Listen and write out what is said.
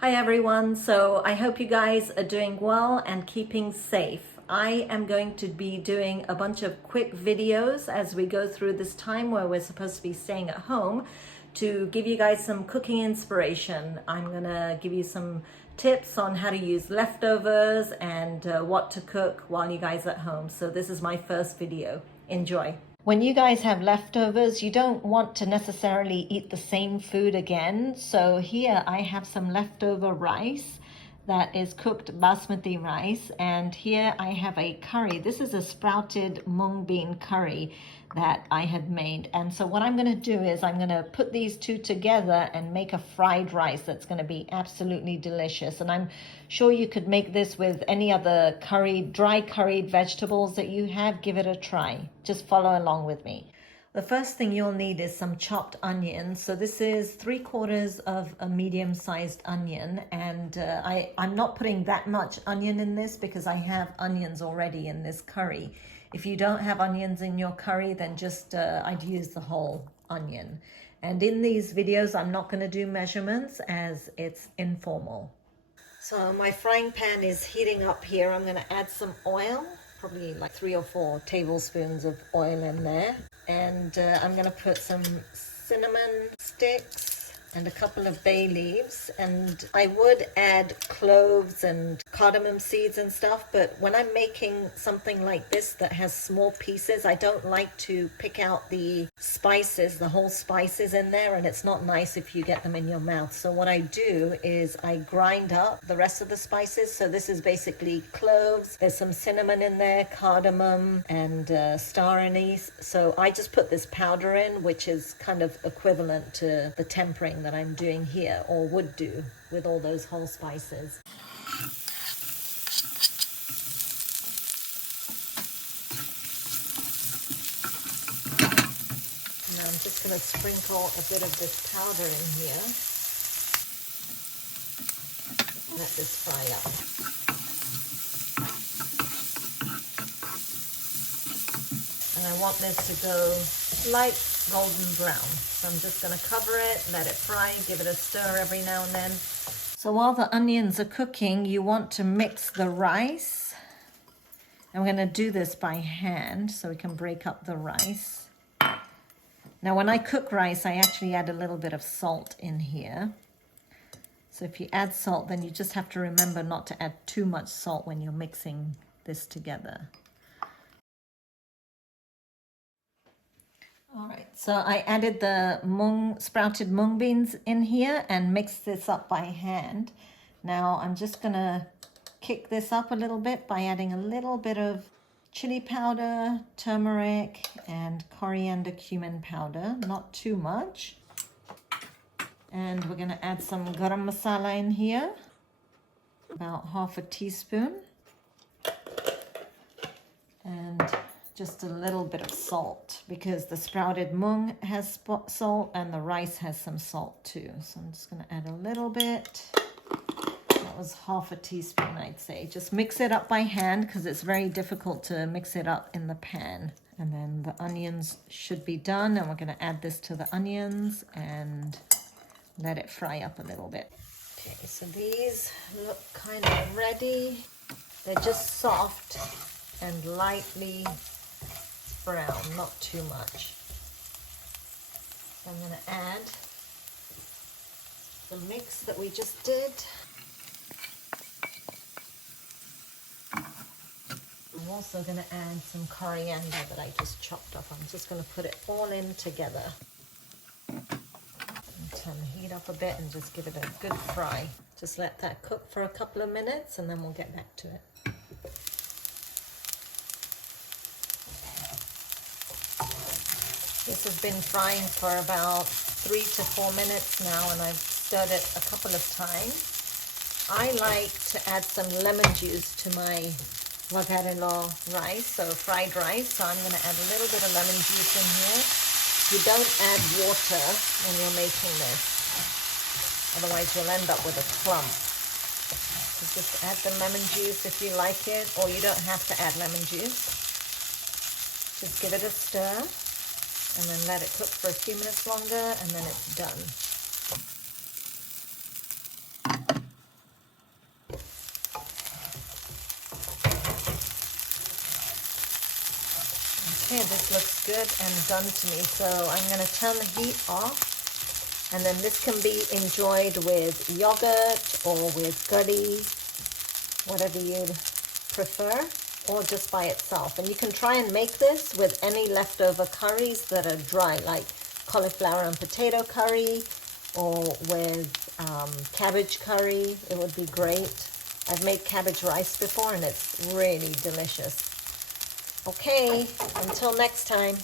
Hi everyone, so I hope you guys are doing well and keeping safe. I am going to be doing a bunch of quick videos as we go through this time where we're supposed to be staying at home to give you guys some cooking inspiration. I'm gonna give you some tips on how to use leftovers and what to cook while you guys are at home. So this is my first video. Enjoy. When you guys have leftovers, you don't want to necessarily eat the same food again. So here I have some leftover rice that is cooked basmati rice. And here I have a curry. This is a sprouted mung bean curry that I had made. And so what I'm going to do is I'm going to put these two together and make a fried rice that's going to be absolutely delicious. And I'm sure you could make this with any other curried, dry curried vegetables that you have. Give it a try. Just follow along with me. The first thing you'll need is some chopped onions. So this is 3/4 of a medium-sized onion, and I'm not putting that much onion in this because I have onions already in this curry. If you don't have onions in your curry, then just I'd use the whole onion. And in these videos, I'm not going to do measurements as it's informal. So my frying pan is heating up here. I'm going to add some oil, probably like 3 or 4 tablespoons of oil in there. And I'm going to put some cinnamon sticks and a couple of bay leaves. And I would add cloves and cardamom seeds and stuff, but when I'm making something like this that has small pieces, I don't like to pick out the spices, the whole spices in there, and it's not nice if you get them in your mouth. So what I do is I grind up the rest of the spices. So this is basically cloves, there's some cinnamon in there, cardamom, and star anise. So I just put this powder in, which is kind of equivalent to the tempering that I'm doing here, or would do with all those whole spices. Now I'm just going to sprinkle a bit of this powder in here. Let this fry up. And I want this to go light golden brown. So I'm just going to cover it, let it fry, give it a stir every now and then. So while the onions are cooking, you want to mix the rice. And we're going to do this by hand so we can break up the rice. Now when I cook rice, I actually add a little bit of salt in here. So if you add salt, then you just have to remember not to add too much salt when you're mixing this together. All right, so I added the sprouted mung beans in here and mixed this up by hand. Now I'm just gonna kick this up a little bit by adding a little bit of chili powder, turmeric, and coriander cumin powder, not too much. And we're gonna add some garam masala in here, about 1/2 teaspoon. And just a little bit of salt because the sprouted mung has salt and the rice has some salt too. So I'm just going to add a little bit. That was 1/2 teaspoon, I'd say. Just mix it up by hand because it's very difficult to mix it up in the pan. And then the onions should be done, and we're going to add this to the onions and let it fry up a little bit. Okay, so these look kind of ready. They're just soft and lightly brown, not too much. So I'm going to add the mix that we just did. I'm also going to add some coriander that I just chopped up. I'm just going to put it all in together. And turn the heat up a bit and just give it a good fry. Just let that cook for a couple of minutes and then we'll get back to it. This has been frying for about 3 to 4 minutes now, and I've stirred it a couple of times. I like to add some lemon juice to my Vagharelo rice, so fried rice. So I'm going to add a little bit of lemon juice in here. You don't add water when you're making this, otherwise you'll end up with a clump. So just add the lemon juice if you like it, or you don't have to add lemon juice. Just give it a stir. And then let it cook for a few minutes longer, and then it's done. Okay, this looks good and done to me. So I'm going to turn the heat off. And then this can be enjoyed with yogurt or with curry, whatever you prefer, or just by itself. And you can try and make this with any leftover curries that are dry, like cauliflower and potato curry, or with cabbage curry. It would be great. I've made cabbage rice before and it's really delicious. Okay, until next time.